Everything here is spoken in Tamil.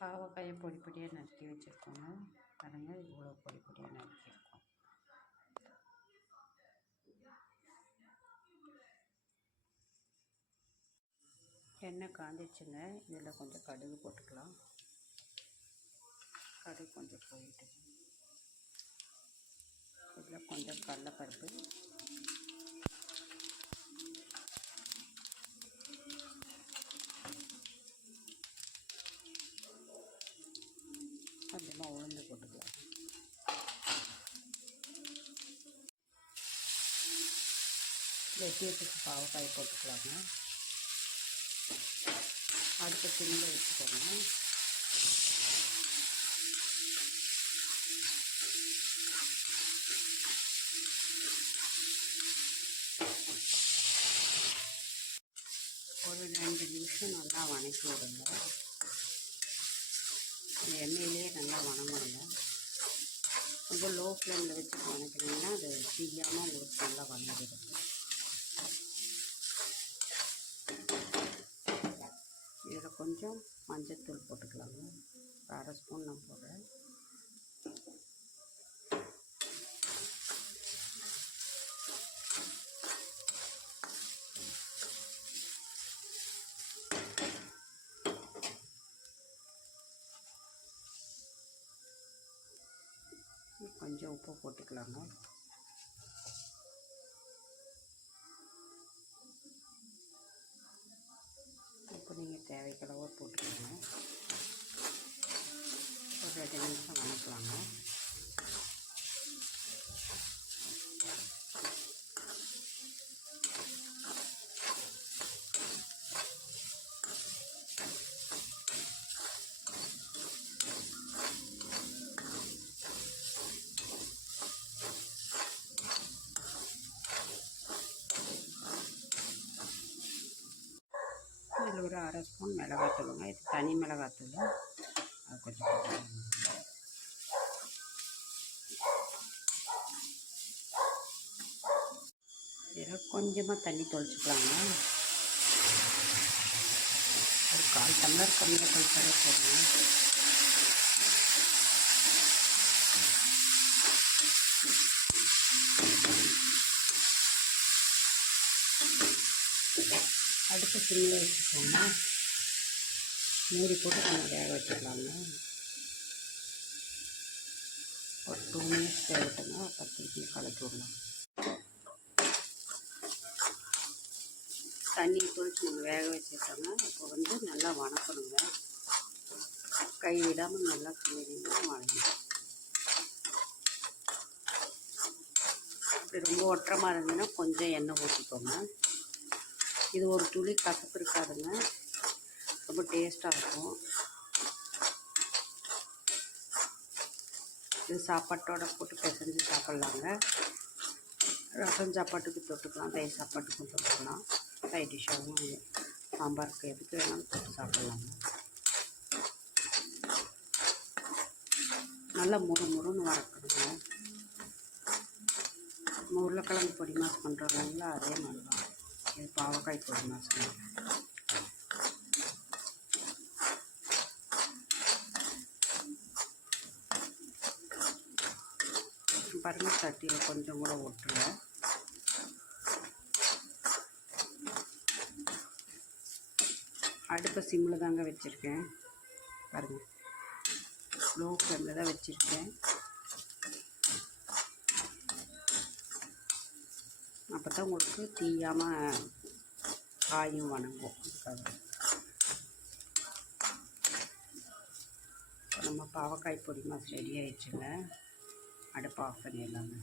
பாவக்காயை பொடி பொடியாக நறுக்கி வச்சுருக்கோங்க. பாருங்கள், இவ்வளோ பொடி பொடியாக நறுக்கியிருக்கோம். எண்ணெய் காஞ்சிச்சுங்க. இதில் கொஞ்சம் கடுகு போட்டுக்கலாம். கடுகு கொஞ்சம் போயிட்டு இதில் கொஞ்சம் கடலைப்பருப்பு, கொஞ்சமாக உளுந்து போட்டுக்கலாம். வெட்டி வச்சுட்டு பாவக்காய் போட்டுக்கலாங்க. அடுத்த சிம்மில் வச்சுக்கோங்க. ஒரு 2 நிமிஷம் நல்லா வணக்கி விடுங்க. எண்ணெயிலே நல்லா வணங்கணுங்க. கொஞ்சம் லோ ஃப்ளேமில் வச்சு வணக்கினீங்கன்னா அது தீயாமல் உங்களுக்கு நல்லா வணங்கிடும். இதில் கொஞ்சம் மஞ்சத்தூள் போட்டுக்கலாங்க. 1/2 ஸ்பூன் நான் போடுறேன். கொஞ்சம் உப்பு போட்டுக்கலாங்க. உப்பு நீங்கள் தேவைக்களவு போட்டுக்கோங்க. ஒரு 2 நிமிஷம் வணக்கலாங்க. இதில் ஒரு 1/2 ஸ்பூன் மிளகாத்தூளுங்க. இது தனி மிளகாத்தூள். அது கொஞ்சம் இதில் கொஞ்சமாக தண்ணி தொளிச்சுக்கலாங்க. ஒரு 1/4 டம்ளர் கம்மியாக தொளிச்சாலே போதுங்க. அடுப்பு சிம்மில் வச்சுக்கோங்க. மூடி போட்டு கொஞ்சம் வேக வச்சுக்கலாங்க. ஒரு 2 மினிட்ஸ் வேகட்டுங்க. அப்புறம் திருப்பி கலக்கி விடலாம். தண்ணி தொளிச்சு நம்ம வேக வச்சுருக்கோங்க. இப்போ நல்லா வணக்கணுங்க. கை விடாமல் நல்லா கிளறிங்கன்னா வணங்கிடும். அப்படி ரொம்ப ஒட்டுறமாக இருந்ததுன்னா கொஞ்சம் எண்ணெய் ஊற்றிக்கோங்க. இது ஒரு துளி கசப்பு இருக்காதுங்க. ரொம்ப டேஸ்ட்டாக இருக்கும். இது சாப்பாட்டோட போட்டு பிசைஞ்சு சாப்பிட்லாங்க. ரசம் சாப்பாட்டுக்கு தொட்டுக்கலாம், தயிர் சாப்பாட்டுக்கும் தொட்டுக்கலாம். சைட் டிஷ்ஷாகவும் சாம்பாருக்கு எதுக்கு வேணாலும் தொட்டு சாப்பிட்லாங்க. நல்லா முறுமுறுன்னு வறக்கணுங்க. நம்ம உருளைக்கிழங்கு பொடி மாஸ் பண்ணுறோங்களா, அதே மாதிரி தான் இது பாவக்காய் பொடி மாஸ். பாருங்கள், சட்டியில் கொஞ்சம் கூட ஒட்டல. அடுப்பை சிம்மில் தாங்க வச்சுருக்கேன். பாருங்கள், லோ ஃப்ளேமில் தான் வச்சுருக்கேன். அப்போ தான் உங்களுக்கு தீயாமல் காயும் வணங்கும். அதுக்காக நம்ம பாவக்காய் பொடி மாஸ் ரெடி ஆகிடுச்சுங்க. அடுப்பு ஆஃப் பண்ணிடலாங்க.